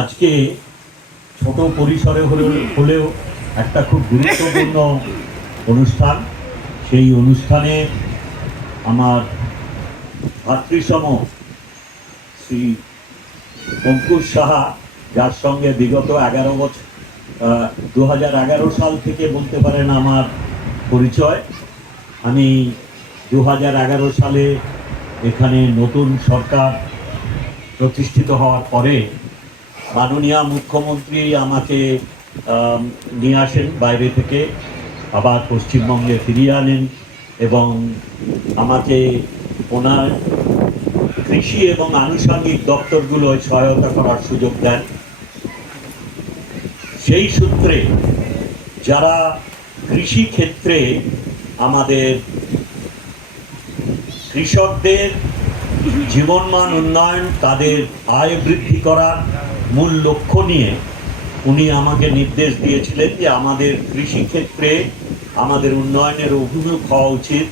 আজকে ছোট পরিসরে হলেও একটা খুব গুরুত্বপূর্ণ অনুষ্ঠান। সেই অনুষ্ঠানে আমার ভাতৃসম শ্রী অঙ্কুশ সাহা, যার সঙ্গে বিগত 11 বছর 2011 সাল থেকে বলতে পারেন আমার পরিচয়। আমি 2011 সালে এখানে নতুন সরকার প্রতিষ্ঠিত হওয়ার পরে মাননীয় মুখ্যমন্ত্রী আমাকে নিয়ে আসেন বাইরে থেকে, আবার পশ্চিমবঙ্গে ফিরিয়ে আনেন এবং আমাকে ওনার কৃষি এবং আনুষঙ্গিক দপ্তরগুলোয় সহায়তা করার সুযোগ দেন। সেই সূত্রে যারা কৃষি ক্ষেত্রে আমাদের কৃষকদের জীবনমান উন্নয়ন, তাদের আয় বৃদ্ধি করার মূল লক্ষ্য নিয়ে উনি আমাকে নির্দেশ দিয়েছিলেন যে আমাদের কৃষিক্ষেত্রে আমাদের উন্নয়নের অভিমুখ হওয়া উচিত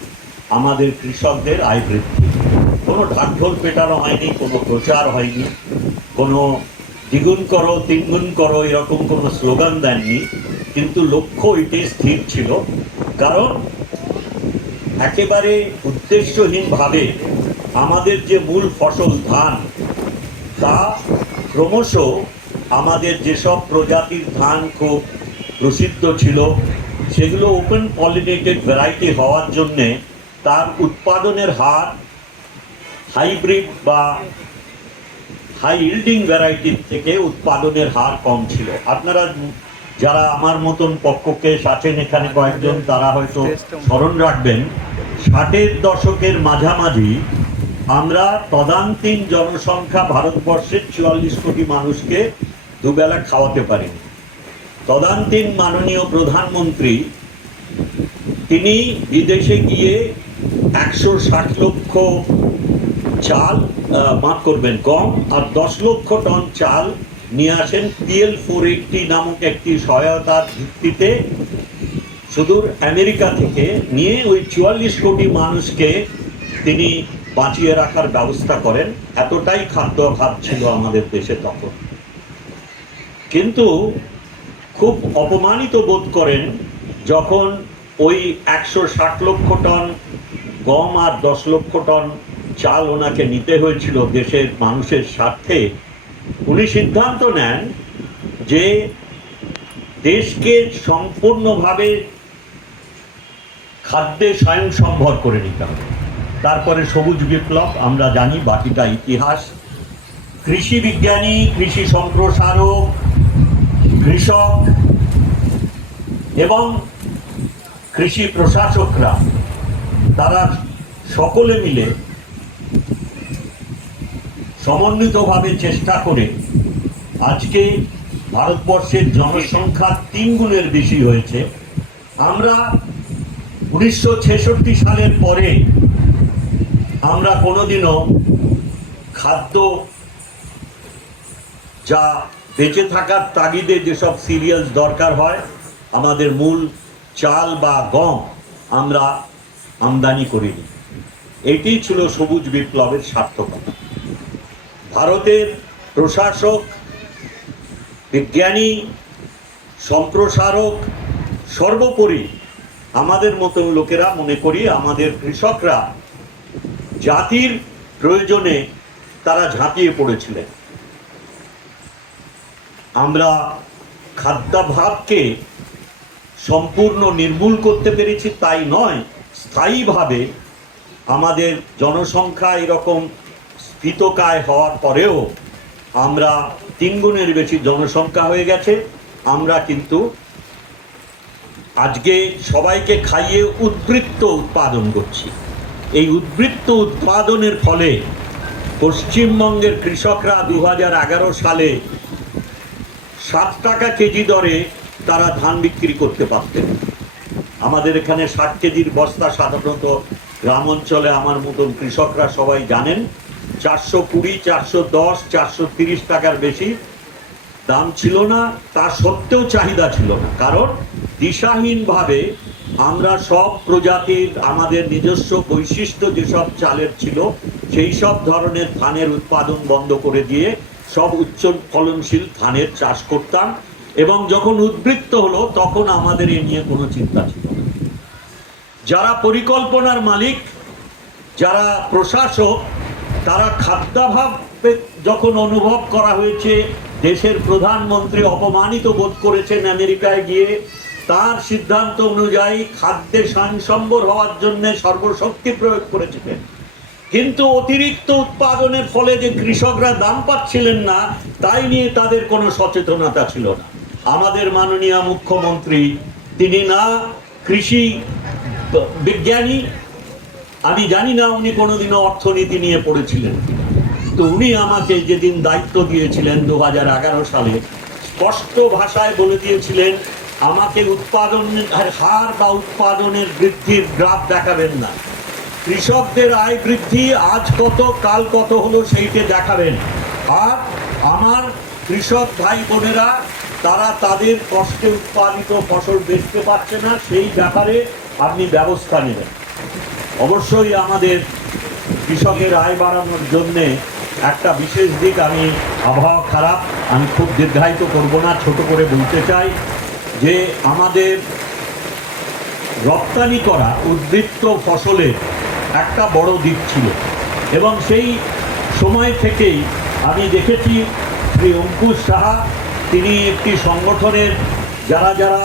আমাদের কৃষকদের আয় বৃদ্ধি। কোনো ঢাকঢোল পেটানো হয়নি, কোনো প্রচার হয়নি, কোনো দ্বিগুণ করো তিনগুণ করো এরকম কোনো স্লোগান দেননি, কিন্তু লক্ষ্য এটাই স্থির ছিল। কারণ একেবারে উদ্দেশ্যহীনভাবে আমাদের যে মূল ফসল ধান, তা ক্রমশ আমাদের যেসব প্রজাতির ধান খুব প্রসিদ্ধ ছিল সেগুলো ওপেন পলিনেটেড ভ্যারাইটি হওয়ার জন্যে তার উৎপাদনের হার হাইব্রিড বা হাই ইল্ডিং ভ্যারাইটির থেকে উৎপাদনের হার কম ছিল। আপনারা যারা আমার মতন পক্ষকে আছেন এখানে কয়েকজন, তারা হয়তো স্মরণ রাখবেন 60-এর দশকের মাঝামাঝি আমরা তদানীন্তন জনসংখ্যা ভারতবর্ষের 44 কোটি মানুষকে দুবেলা খাওয়াতে পারিনি। তদানীন্তন মাননীয় প্রধানমন্ত্রী তিনি বিদেশে গিয়ে 160 লক্ষ চাল গম আর 10 লক্ষ টন চাল নিয়ে আসেন PL 480 নামক একটি সহায়তার ভিত্তিতে সুদূর আমেরিকা থেকে নিয়ে ওই 44 কোটি মানুষকে তিনি বাঁচিয়ে রাখার ব্যবস্থা করেন। এতটাই খাদ্য অভাব ছিল আমাদের দেশে তখন। কিন্তু খুব অপমানিত বোধ করেন যখন ওই 160 লক্ষ টন গম আর 10 লক্ষ টন চাল ওনাকে নিতে হয়েছিল দেশের মানুষের স্বার্থে। উনি সিদ্ধান্ত নেন যে দেশকে সম্পূর্ণভাবে খাদ্যে স্বয়ংসম্ভর করে নিতে হবে। তারপরে সবুজ বিপ্লব, আমরা জানি বাকিটা ইতিহাস। কৃষি বিজ্ঞানী, কৃষি সম্প্রসারক, কৃষক এবং কৃষি প্রশাসকরা তারা সকলে মিলে সমন্বিতভাবে চেষ্টা করে আজকে ভারতবর্ষের জনসংখ্যা 3 গুণের বেশি হয়েছে। আমরা 1966 সালের পরে আমরা কোনোদিনও খাদ্য, যা বেঁচে থাকার তাগিদে যেসব সিরিয়ালস দরকার হয়, আমাদের মূল চাল বা গম আমরা আমদানি করিনি। এটি ছিল সবুজ বিপ্লবের সার্থকতা। ভারতের প্রশাসক, বিজ্ঞানী, সম্প্রসারক, সর্বোপরি আমাদের মতন লোকেরা মনে করি আমাদের কৃষকরা জাতির প্রয়োজনে তারা ঝাঁপিয়ে পড়েছিলেন। আমরা খাদ্যাভাবকে সম্পূর্ণ নির্মূল করতে পেরেছি তাই নয়, স্থায়ীভাবে আমাদের জনসংখ্যা এরকম স্ফীতকায় হওয়ার পরেও আমরা 3 গুণের বেশি জনসংখ্যা হয়ে গেছে। আমরা কিন্তু আজকে সবাইকে খাইয়ে উদ্বৃত্ত উৎপাদন করছি। এই উদ্বৃত্ত উৎপাদনের ফলে পশ্চিমবঙ্গের কৃষকরা 2011 সালে 7 টাকা কেজি দরে তারা ধান বিক্রি করতে পারতেন। আমাদের এখানে 60 কেজির বস্তা সাধারণত গ্রাম অঞ্চলে আমার মতন কৃষকরা সবাই জানেন 420, 410, 430 টাকার বেশি দাম ছিল না। তা সত্ত্বেও চাহিদা ছিল না, কারণ দিশাহীনভাবে আমরা সব প্রজাতির আমাদের নিজস্ব বৈশিষ্ট্য যেসব চালের ছিল সেই সব ধরনের ধানের উৎপাদন বন্ধ করে দিয়ে সব উচ্চ ফলনশীল ধানের চাষ করতাম, এবং যখন উদ্বৃত্ত হলো তখন আমাদের এ নিয়ে কোনো চিন্তা ছিল না। যারা পরিকল্পনার মালিক, যারা প্রশাসক, তারা খাদ্যাভাব যখন অনুভব করা হয়েছে, দেশের প্রধানমন্ত্রী অপমানিত বোধ করেছেন আমেরিকায় গিয়ে, তার সিদ্ধান্ত অনুযায়ী খাদ্যে স্বয়ংসম্বর হওয়ার জন্য সর্বশক্তি প্রয়োগ করেছিলেন। কিন্তু অতিরিক্ত উৎপাদনের ফলে যে কৃষকরা দাম পাচ্ছিলেন না, তাই নিয়ে তাদের কোনো সচেতনতা ছিল না। আমাদের মাননীয় মুখ্যমন্ত্রী, তিনি না কৃষি বিজ্ঞানী, আমি জানি না উনি কোনোদিনও অর্থনীতি নিয়ে পড়েছিলেন, তো উনি আমাকে যেদিন দায়িত্ব দিয়েছিলেন 2011 সালে, স্পষ্ট ভাষায় বলে দিয়েছিলেন, আমাকে উৎপাদনের হার বা উৎপাদনের বৃদ্ধির গ্রাফ দেখাবেন না, কৃষকদের আয় বৃদ্ধি আজ কত কাল কত হলো সেইটা দেখাবেন, আর আমার কৃষক ভাই বোনেরা তারা তাদের কষ্টে উৎপাদিত ফসল বেচতে পারছে না, সেই ব্যাপারে আপনি ব্যবস্থা নেবেন। অবশ্যই আমাদের কৃষকের আয় বাড়ানোর জন্যে একটা বিশেষ দিক, আমি আবহাওয়া খারাপ, আমি খুব দীর্ঘায়িত করব না, ছোট করে বলতে চাই যে আমাদের রপ্তানি করা উদ্বৃত্ত ফসলের একটা বড় দিক ছিল, এবং সেই সময় থেকেই আমি দেখেছি শ্রী অঙ্কুশ সাহা, তিনি একটি সংগঠনের, যারা যারা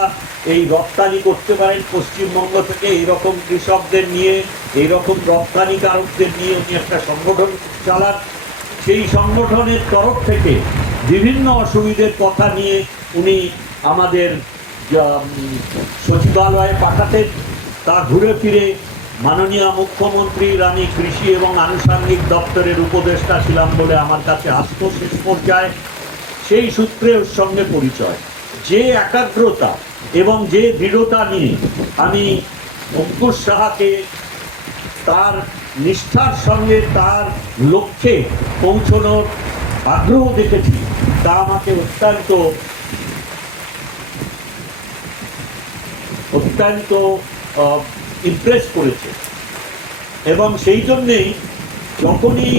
এই রপ্তানি করতে পারেন পশ্চিমবঙ্গ থেকে, এইরকম কৃষকদের নিয়ে, এইরকম রপ্তানিকারকদের নিয়ে উনি একটা সংগঠন চালান। সেই সংগঠনের তরফ থেকে বিভিন্ন অসুবিধের কথা নিয়ে উনি আমাদের সচিবালয়ে পাঠাতেন, তা ঘুরে ফিরে মাননীয় মুখ্যমন্ত্রীর, আমি কৃষি এবং আনুষঙ্গিক দপ্তরের উপদেষ্টা ছিলাম বলে আমার কাছে আসতো শেষ পর্যায়ে, সেই সূত্রে ওর সঙ্গে পরিচয়। যে একাগ্রতা এবং যে দৃঢ়তা নিয়ে আমি অঙ্কুশ সাহাকে তার নিষ্ঠার সঙ্গে তার লক্ষ্যে পৌঁছানোর আগ্রহ দেখেছি, তা আমাকে অত্যন্ত ইমপ্রেস করেছে। এবং সেই জন্যেই যখনই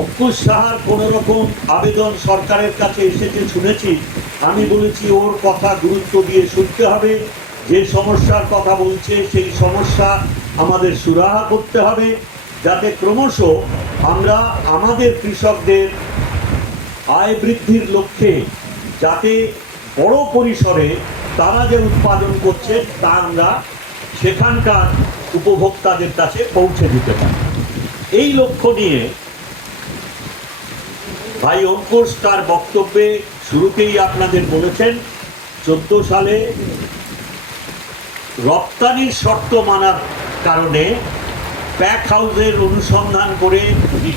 অঙ্কুশ সাহার কোনো রকম আবেদন সরকারের কাছে এসেছে শুনেছি, আমি বলেছি ওর কথা গুরুত্ব দিয়ে শুনতে হবে, যে সমস্যার কথা বলছে সেই সমস্যা আমাদের সুরাহা করতে হবে, যাতে ক্রমশ আমরা আমাদের কৃষকদের আয় বৃদ্ধির লক্ষ্যে যাতে বড় পরিসরে তারা যে উৎপাদন করছে তা আমরা সেখানকার উপভোক্তাদের কাছে পৌঁছে দিতে পারি। এই লক্ষ্য নিয়ে ভাই অঙ্কুশ তার বক্তব্যে শুরুতেই আপনাদের বলেছেন, 14 সালে রপ্তানির শর্ত মানার কারণে প্যাক হাউসের অনুসন্ধান করে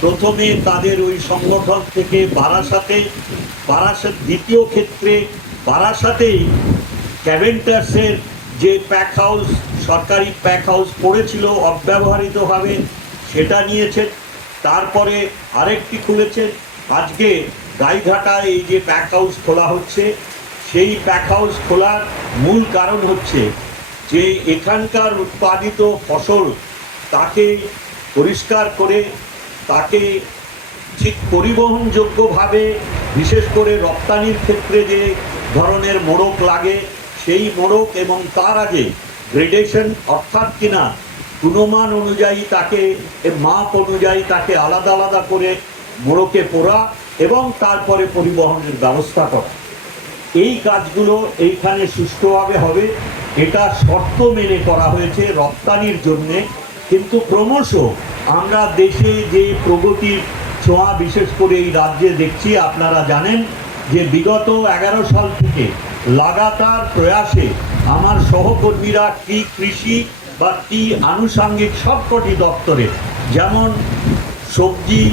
প্রথমে তাদের ওই সংগঠন থেকে বারাসাত, দ্বিতীয় ক্ষেত্রে বারাসাতেই ক্যাভেন্টাসের যে প্যাক হাউস, সরকারি প্যাক হাউস পড়েছিল অব্যবহৃতভাবে, সেটা নিয়েছেন, তারপরে আরেকটি খুলেছেন, আজকে গাইঘাটায় এই যে প্যাক হাউস খোলা হচ্ছে, সেই প্যাক হাউস খোলার মূল কারণ হচ্ছে যে এখানকার উৎপাদিত ফসল তাকে পরিষ্কার করে তাকে ঠিক পরিবহনযোগ্যভাবে, বিশেষ করে রপ্তানির ক্ষেত্রে যে ধরনের মোড়ক লাগে সেই মোড়ক, এবং তার আগে গ্রেডেশন অর্থাৎ কিনা গুণমান অনুযায়ী তাকে, মাপ অনুযায়ী তাকে আলাদা আলাদা করে মোড়কে পোড়া এবং তারপরে পরিবহনের ব্যবস্থা করা, এই কাজগুলো এইখানে সুষ্ঠুভাবে হবে। এটা শর্ত মেনে করা হয়েছে রপ্তানির জন্যে। কিন্তু ক্রমশ আমরা দেশে যে প্রগতির ছোঁয়া বিশেষ করে এই রাজ্যে দেখছি, আপনারা জানেন যে বিগত 11 সাল থেকে লাগাতার প্রয়াসে আমার সহকর্মীরা কি কৃষি বা কি আনুষঙ্গিক সবকটি দপ্তরে, যেমন সবজি,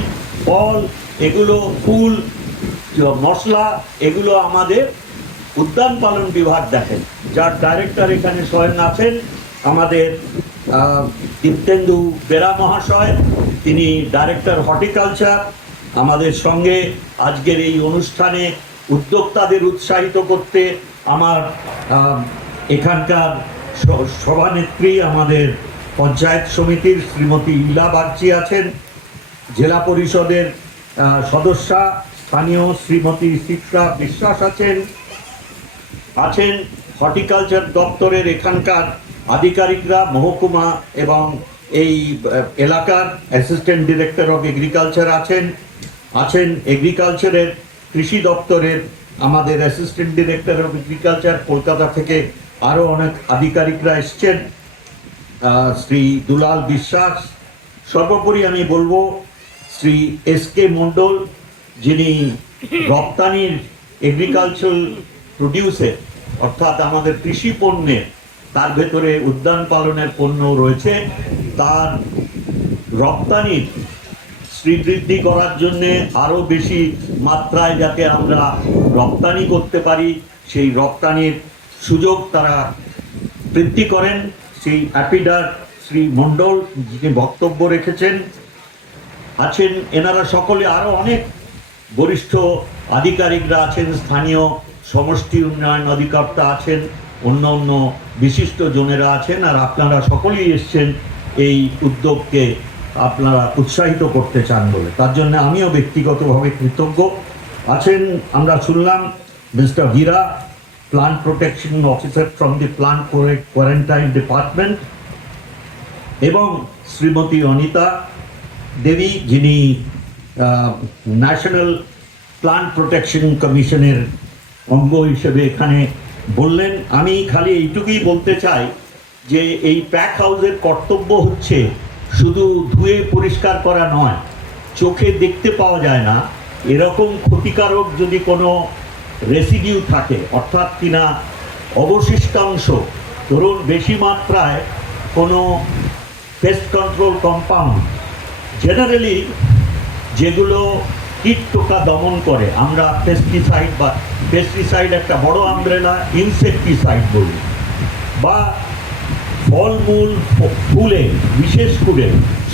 ফল, এগুলো ফুল, মশলা, এগুলো আমাদের উদ্যান পালন বিভাগ দেখেন, যার ডাইরেক্টর এখানে স্বয়ং আছেন আমাদের দীপ্তেন্দু বেরা মহাশয়, তিনি ডাইরেক্টর হর্টিকালচার। আমাদের সঙ্গে আজকের এই অনুষ্ঠানে উদ্যোক্তাদের উৎসাহিত করতে আমার এখানকার সভানেত্রী, আমাদের পঞ্চায়েত সমিতির শ্রীমতী ইলা বাগচি আছেন, জেলা পরিষদের সদস্যা স্থানীয় শ্রীমতী শিপ্রা বিশ্বাস আছেন হর্টিকালচার দপ্তরের এখানকার আধিকারিকরা, মহকুমা এবং এই এলাকার অ্যাসিস্ট্যান্ট ডিরেক্টর অফ এগ্রিকালচার আছেন এগ্রিকালচারের কৃষি দপ্তরের আমাদের assistant director of agriculture Kolkata থেকে আরও অনেক আধিকারিকরা এসছেন, শ্রী দুলাল বিশ্বাস। সর্বোপরি আমি বলবো শ্রী এস.কে. মণ্ডল, যিনি রপ্তানির এগ্রিকালচার প্রডিউসের অর্থাৎ আমাদের কৃষি পণ্যের, তার ভেতরে উদ্যান পালনের পণ্য রয়েছে, তার রপ্তানির শ্রীবৃদ্ধি করার জন্যে আরও বেশি মাত্রায় যাতে আমরা রপ্তানি করতে পারি সেই রপ্তানির সুযোগ তারা বৃদ্ধি করেন, সেই অ্যাপিডার শ্রী মণ্ডল যিনি বক্তব্য রেখেছেন আছেন। এনারা সকলে আরও অনেক বরিষ্ঠ আধিকারিকরা আছেন, স্থানীয় সমষ্টি উন্নয়ন অধিকর্তা আছেন, অন্য অন্য বিশিষ্ট জনেরা আছেন। আর আপনারা সকলেই এসছেন এই উদ্যোগকে আপনারা উৎসাহিত করতে চান বলে, তার জন্য আমিও ব্যক্তিগতভাবে কৃতজ্ঞ। আছেন, আমরা শুনলাম mister Hira, plant protection officer from the plant quarantine department, এবং শ্রীমতী অনিতা দেবী, যিনি ন্যাশনাল প্লান্ট প্রোটেকশন কমিশনের অঙ্গ হিসেবে এখানে বললেন। আমি খালি এইটুকুই বলতে চাই যে এই প্যাক হাউসের কর্তব্য হচ্ছে শুধু ধুয়ে পরিষ্কার করা নয়, চোখে দেখতে পাওয়া যায় না এরকম ক্ষতিকারক যদি কোনো রেসিডিউ থাকে, অর্থাৎ কিনা অবশিষ্টাংশ, ধরুন বেশি মাত্রায় কোনো পেস্ট কন্ট্রোল কম্পাউন্ড, জেনারেলি যেগুলো কীট টোকা দমন করে, আমরা পেস্টিসাইড একটা বড় আমব্রেলা, ইনসেকটিসাইড বলি, বা ফলমূল ফুলে, বিশেষ করে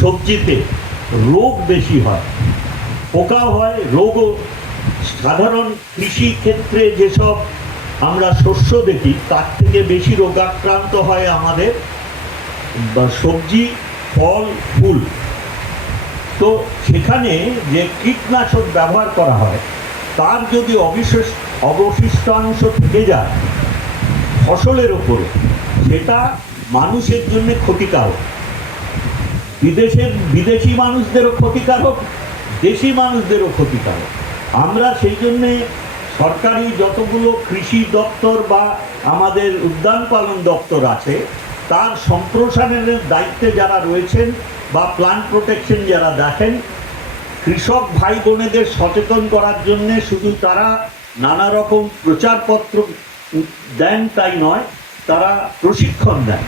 সবজিতে রোগ বেশি হয়, পোকা হয়, রোগও। সাধারণ কৃষি ক্ষেত্রে যেসব আমরা শস্য দেখি তার থেকে বেশি রোগাক্রান্ত হয় আমাদের সবজি, ফল, ফুল। তো সেখানে যে কীটনাশক ব্যবহার করা হয় তার যদি অবশিষ্টাংশ থেকে যায় ফসলের উপরে, সেটা মানুষের জন্য ক্ষতিকারক। বিদেশি মানুষদেরও ক্ষতিকারক, দেশি মানুষদেরও ক্ষতিকারক। আমরা সেই জন্যে সরকারি যতগুলো কৃষি দপ্তর বা আমাদের উদ্যান পালন দপ্তর আছে তার সম্প্রসারণের দায়িত্বে যারা রয়েছেন বা প্লান্ট প্রোটেকশন যারা দেখেন, কৃষক ভাই বোনেদের সচেতন করার জন্যে শুধু তারা নানা রকম প্রচারপত্র দেন তাই নয়, তারা প্রশিক্ষণ দেন।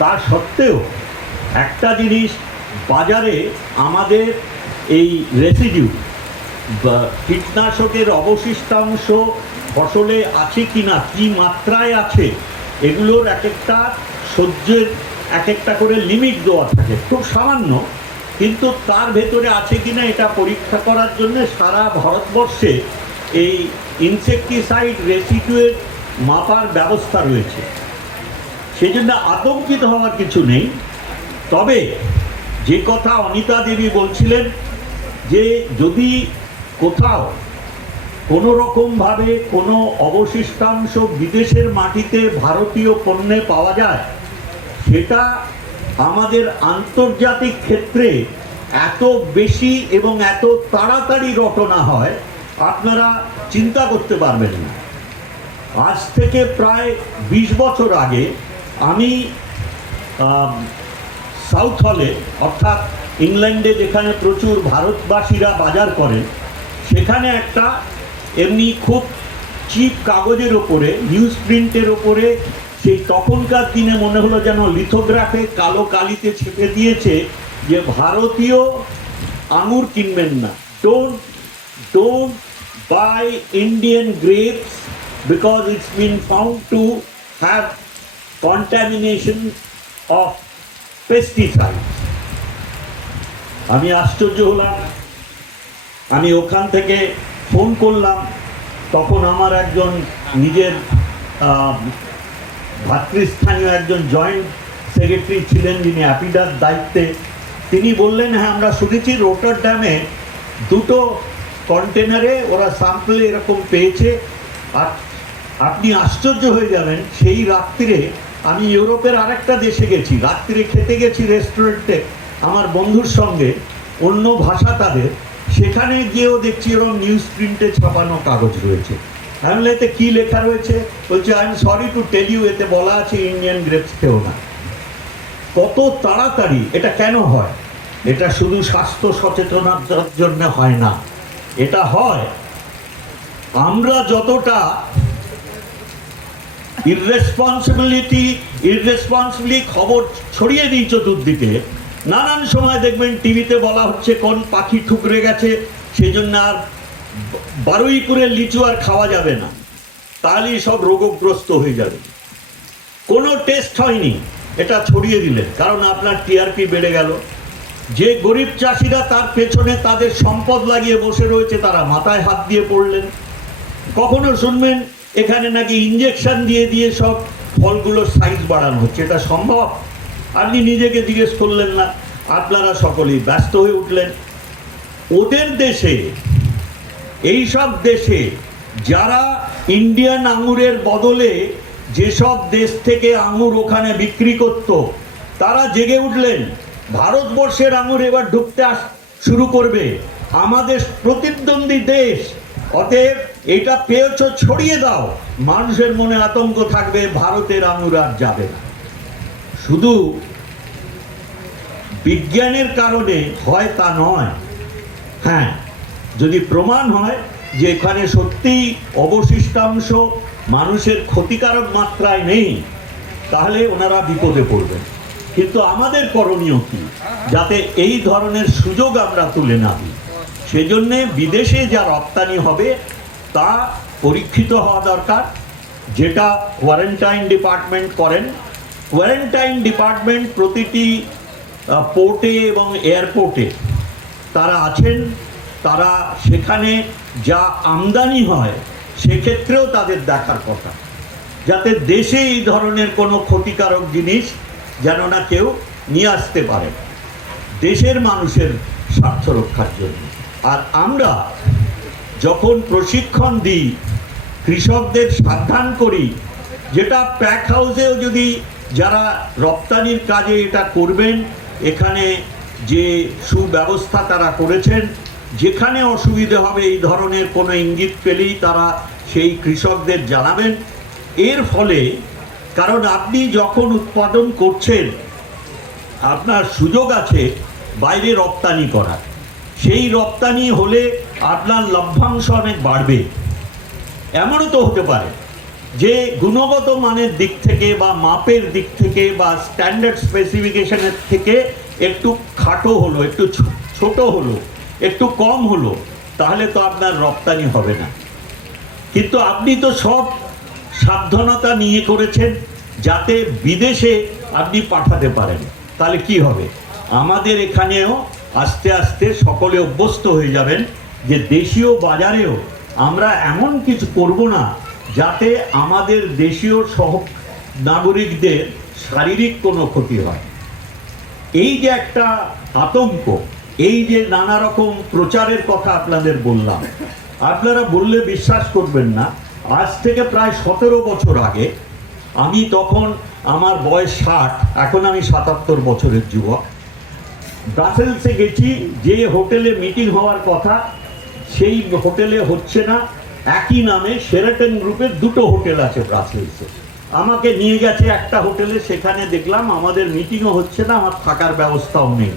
তা সত্ত্বেও একটা জিনিস, বাজারে আমাদের এই রেসিডিউ বা কীটনাশকের অবশিষ্টাংশ ফসলে আছে কি না, কী মাত্রায় আছে, এগুলোর এক একটা সহ্যের এক একটা করে লিমিট দেওয়া থাকে, খুব সামান্য, কিন্তু তার ভেতরে আছে কি না এটা পরীক্ষা করার জন্য সারা ভারতবর্ষে এই ইনসেকটিসাইড রেসিডিউয়ের মাপার ব্যবস্থা রয়েছে। সেই জন্য আতঙ্কিত হওয়ার কিছু নেই। তবে যে কথা অনিতা দেবী বলছিলেন যে যদি কোথাও কোনো রকমভাবে কোনো অবশিষ্টাংশ বিদেশের মাটিতে ভারতীয় পণ্যে পাওয়া যায়, সেটা আমাদের আন্তর্জাতিক ক্ষেত্রে এত বেশি এবং এত তাড়াতাড়ি রটনা হয় আপনারা চিন্তা করতে পারবেন না। আজ থেকে প্রায় 20 বছর আগে আমি সাউথ হলে, অর্থাৎ ইংল্যান্ডে যেখানে প্রচুর ভারতবাসীরা বাজার করেন, সেখানে একটা এমনি খুব চিপ কাগজের ওপরে, নিউজ প্রিন্টের ওপরে, সেই তখনকার দিনে মনে হলো যেন লিথোগ্রাফে কালো কালিতে ছেপে দিয়েছে যে ভারতীয় আঙুর কিনবেন না, don't by Indian grapes because it's been found to have contamination of pesticides. আমি আশ্চর্য হলাম। আমি ওখান থেকে ফোন করলাম, তখন আমার একজন নিজের ভাতৃস্থানীয় একজন জয়েন্ট সেক্রেটারি ছিলেন যিনি অ্যাপিডার দায়িত্বে। তিনি বললেন, হ্যাঁ আমরা শুনেছি রোটারড্যামে দুটো কন্টেনারে ওরা স্যাম্পল এরকম পেয়েছে। আর আপনি আশ্চর্য হয়ে যাবেন, সেই রাত্রিরে আমি ইউরোপের আরেকটা দেশে গেছি, রাত্রিরে খেতে গেছি রেস্টুরেন্টে আমার বন্ধুর সঙ্গে, অন্য ভাষা তাদের, সেখানে গিয়েও দেখছি এরকম নিউজ প্রিন্টে ছাপানো কাগজ রয়েছে। আমি বললাম এতে কী লেখা রয়েছে? বলছে I am sorry to tell you, এতে বলা আছে ইন্ডিয়ান গ্রেপস খেও না। কত তাড়াতাড়ি! এটা কেন হয়? এটা শুধু স্বাস্থ্য সচেতনতার জন্য হয় না, এটা হয় আমরা যতটা ইররেসপন্সিবলি খবর ছড়িয়ে দিই চতুর্দিকে। নানান সময় দেখবেন টিভিতে বলা হচ্ছে কোন পাখি ঠুকরে গেছে, সেই জন্য আর বারুইপুরের লিচু আর খাওয়া যাবে না, তাহলেই সব রোগগ্রস্ত হয়ে যাবে। কোনো টেস্ট হয়নি, এটা ছড়িয়ে দিলেন, কারণ আপনার টিআরপি বেড়ে গেল। যে গরিব চাষিরা তার পেছনে তাদের সম্পদ লাগিয়ে বসে রয়েছে, তারা মাথায় হাত দিয়ে পড়লেন। কখনো শুনবেন এখানে নাকি ইঞ্জেকশন দিয়ে দিয়ে সব ফলগুলোর সাইজ বাড়ানো হচ্ছে। এটা সম্ভব? আপনি নিজেকে জিজ্ঞেস করলেন না? আপনারা সকলেই ব্যস্ত হয়ে উঠলেন। ওদের দেশে, এই সব দেশে যারা ইন্ডিয়ান আঙুরের বদলে যেসব দেশ থেকে আঙুর ওখানে বিক্রি করত, তারা জেগে উঠলেন, ভারতবর্ষের আঙুর এবার ঢুকতে শুরু করবে, আমাদের প্রতিদ্বন্দ্বী দেশ, অতএব এটা পেয়েছ ছড়িয়ে দাও। মানুষের মনে আতঙ্ক থাকবে, ভারতের আঙুর আর যাবে না। শুধু বিজ্ঞানের কারণে হয় তা নয়। হ্যাঁ, যদি প্রমাণ হয় যে এখানে সত্যিই অবশিষ্টাংশ মানুষের ক্ষতিকারক মাত্রায় নেই, তাহলে ওনারা বিপদে পড়বেন। কিন্তু আমাদের করণীয় কি? যাতে এই ধরনের সুযোগ আমরা তুলে না দিই। সেজন্যে বিদেশে যা রপ্তানি হবে তা পরীক্ষিত হওয়া দরকার, যেটা কোয়ারেন্টাইন ডিপার্টমেন্ট করেন। কোয়ারেন্টাইন ডিপার্টমেন্ট প্রতিটি পোর্টে এবং এয়ারপোর্টে তারা আছেন। তারা সেখানে যা আমদানি হয় সেক্ষেত্রেও তাদের দেখার কথা, যাতে দেশে এই ধরনের কোনো ক্ষতিকারক জিনিস যেন না কেউ নিয়ে আসতে পারে, দেশের মানুষের স্বার্থ রক্ষার জন্য। আর আমরা যখন প্রশিক্ষণ দিই, কৃষকদের সাবধান করি, যেটা প্যাক হাউসেও যদি যারা রপ্তানির কাজে এটা করবেন, এখানে যে সুব্যবস্থা তারা করেছেন, যেখানে অসুবিধে হবে এই ধরনের কোনো ইঙ্গিত পেলেই তারা সেই কৃষকদের জানাবেন। এর ফলে, কারণ আপনি যখন উৎপাদন করছেন আপনার সুযোগ আছে বাইরে রপ্তানি করার, সেই রপ্তানি হলে আপনার লভ্যাংশ অনেক বাড়বে। এমনও তো হতে পারে যে গুণগত মানের দিক থেকে বা মাপের দিক থেকে বা স্ট্যান্ডার্ড স্পেসিফিকেশনের থেকে একটু খাটো হলো, একটু ছোট হলো, একটু কম হলো, তাহলে তো আপনার রপ্তানি হবে না। কিন্তু আপনি তো সব সাবধানতা নিয়ে করেছেন যাতে বিদেশে আপনি পাঠাতে পারেন। তাহলে কি হবে? আমাদের এখানেও আস্তে আস্তে সকলে অভ্যস্ত হয়ে যাবেন যে দেশীয় বাজারেও আমরা এমন কিছু করব না যাতে আমাদের দেশীয় নাগরিকদের শারীরিক কোনো ক্ষতি হয়। এই যে একটা আতঙ্ক, এই যে নানা রকম প্রচারের কথা আপনাদের বললাম, আপনারা বললে বিশ্বাস করবেন না, আজ থেকে প্রায় 17 বছর আগে, আমি তখন আমার বয়স 60, এখন আমি 77 বছরের যুবক, ব্রাসেলসে গেছি। যে হোটেলে মিটিং হওয়ার কথা সেই হোটেলে হচ্ছে না। একই নামে শেরাটন গ্রুপের 2টো হোটেল আছে ব্রাসেলসে। আমাকে নিয়ে গেছে একটা হোটেলে, সেখানে দেখলাম আমাদের মিটিংও হচ্ছে না, আমার থাকার ব্যবস্থাও নেই।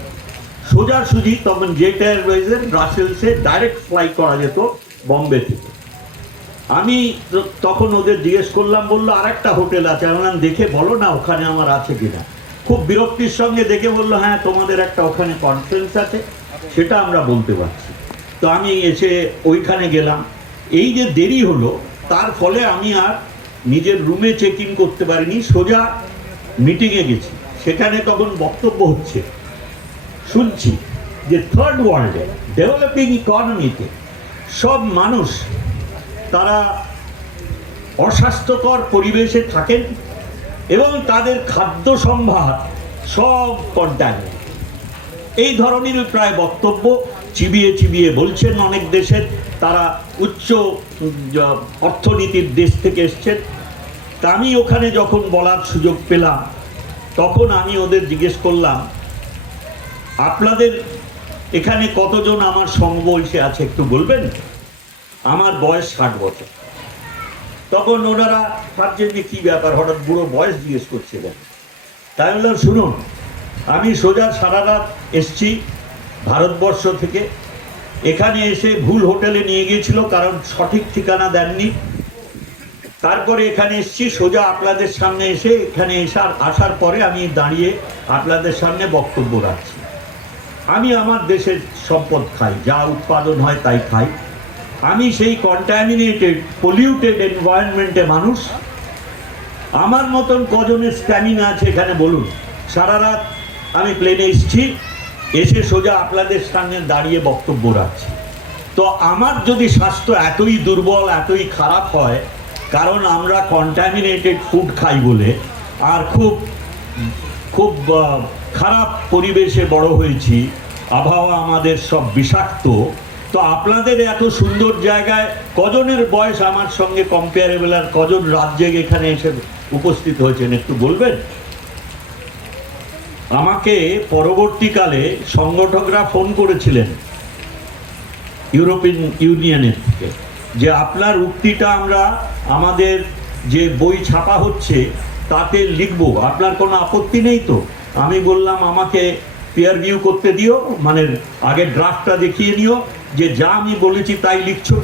সোজাসুজি তখন জেট এয়ারওয়েজের ব্রাসেলসে ডাইরেক্ট ফ্লাই করা যেত বম্বে থেকে। আমি তখন ওদের জিজ্ঞেস করলাম, বললো আর একটা হোটেল আছে। আমি বললাম দেখে বলো না ওখানে আমার আছে কিনা। খুব বিরক্তির সঙ্গে দেখে বললো হ্যাঁ তোমাদের একটা ওখানে কনফারেন্স আছে, সেটা আমরা বলতে পারছি। তো আমি এসে ওইখানে গেলাম। এই যে দেরি হলো তার ফলে আমি আর নিজের রুমে চেক ইন করতে পারিনি, সোজা মিটিংয়ে গেছি। সেখানে তখন বক্তব্য হচ্ছে, শুনছি যে থার্ড ওয়ার্ল্ডে ডেভেলপিং ইকোনমিতে সব মানুষ তারা অস্বাস্থ্যকর পরিবেশে থাকেন এবং তাদের খাদ্য সম্ভার সব কন্টামিনেটেড। এই ধরনের প্রায় বক্তব্য চিবিয়ে চিবিয়ে বলছেন অনেক দেশের তারা উচ্চ অর্থনীতির দেশ থেকে এসছেন। তা আমি ওখানে যখন বলার সুযোগ পেলাম তখন আমি ওদের জিজ্ঞেস করলাম, আপনাদের এখানে কতজন আমার সমবয়সী আছে একটু বলবেন? আমার বয়স 60 বছর। তখন ওনারা ভাবছেন যে কী ব্যাপার, হঠাৎ বুড়ো বয়স জিজ্ঞেস করছিলেন। তাই বললাম, শুনুন, আমি সোজা সারা রাত এসছি ভারতবর্ষ থেকে। এখানে এসে ভুল হোটেলে নিয়ে গিয়েছিল কারণ সঠিক ঠিকানা দেননি। তারপরে এখানে এসছি সোজা আপনাদের সামনে এসে, এখানে আসার পরে আমি দাঁড়িয়ে আপনাদের সামনে বক্তব্য রাখছি। আমি আমার দেশের সম্পদ খাই, যা উৎপাদন হয় তাই খাই। আমি সেই কন্টামিনেটেড পলিউটেড এনভায়রনমেন্টে মানুষ। আমার মতন কজনের স্ট্যামিনা আছে এখানে বলুন? সারা রাত আমি প্লেনে এসছি, এসে সোজা আপনাদের সামনে দাঁড়িয়ে বক্তব্য রাখছি। তো আমার যদি স্বাস্থ্য এতই দুর্বল, এতই খারাপ হয়, কারণ আমরা কন্টামিনেটেড ফুড খাই বলে, আর খুব খুব খারাপ পরিবেশে বড় হয়েছি, আবহাওয়া আমাদের সব বিষাক্ত, তো আপনাদের এত সুন্দর জায়গায় কজনের বয়স আমার সঙ্গে কম্পেয়ারেবল, আর কজন রাজ্যে এখানে এসে উপস্থিত হয়েছেন একটু বলবেন? আমাকে পরবর্তীকালে সংগঠকরা ফোন করেছিলেন ইউরোপিয়ান ইউনিয়নের থেকে, যে আপনার উক্তিটা আমরা আমাদের যে বই ছাপা হচ্ছে তাতে লিখবো, আপনার কোনো আপত্তি নেই তো? আমি বললাম, আমাকে পিয়ার রিভিউ করতে দিও, মানে আগে ড্রাফটটা দেখিয়ে নিও যে যা আমি বলেছি তাই লিখছো।